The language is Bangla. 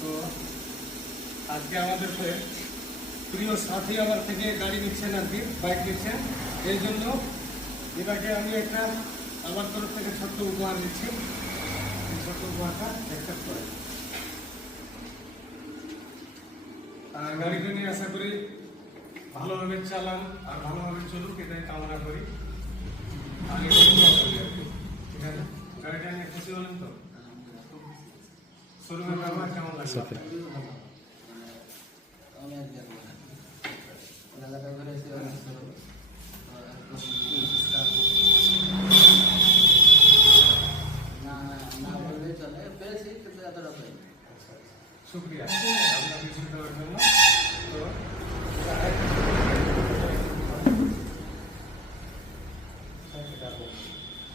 তো আজকে আমাদের প্রিয় সাথী আমার থেকে গাড়ি নিচ্ছেন আর কি, বাইক নিচ্ছেন। এই জন্য এটাকে আমি একটা আমার তরফ থেকে ছোট্ট উপহার দিচ্ছি। এই ছোট্ট উপহারটা অ্যাকসেপ্ট করে গাড়িটা নিয়ে আশা করি ভালোভাবে চালান আর ভালোভাবে চলুক, এটাই কামনা করি। আমি ঠিক আছে, গাড়িটা নিয়ে খুশি হলেন তো? শোরুমের ব্যবহার কেমন লাগছে?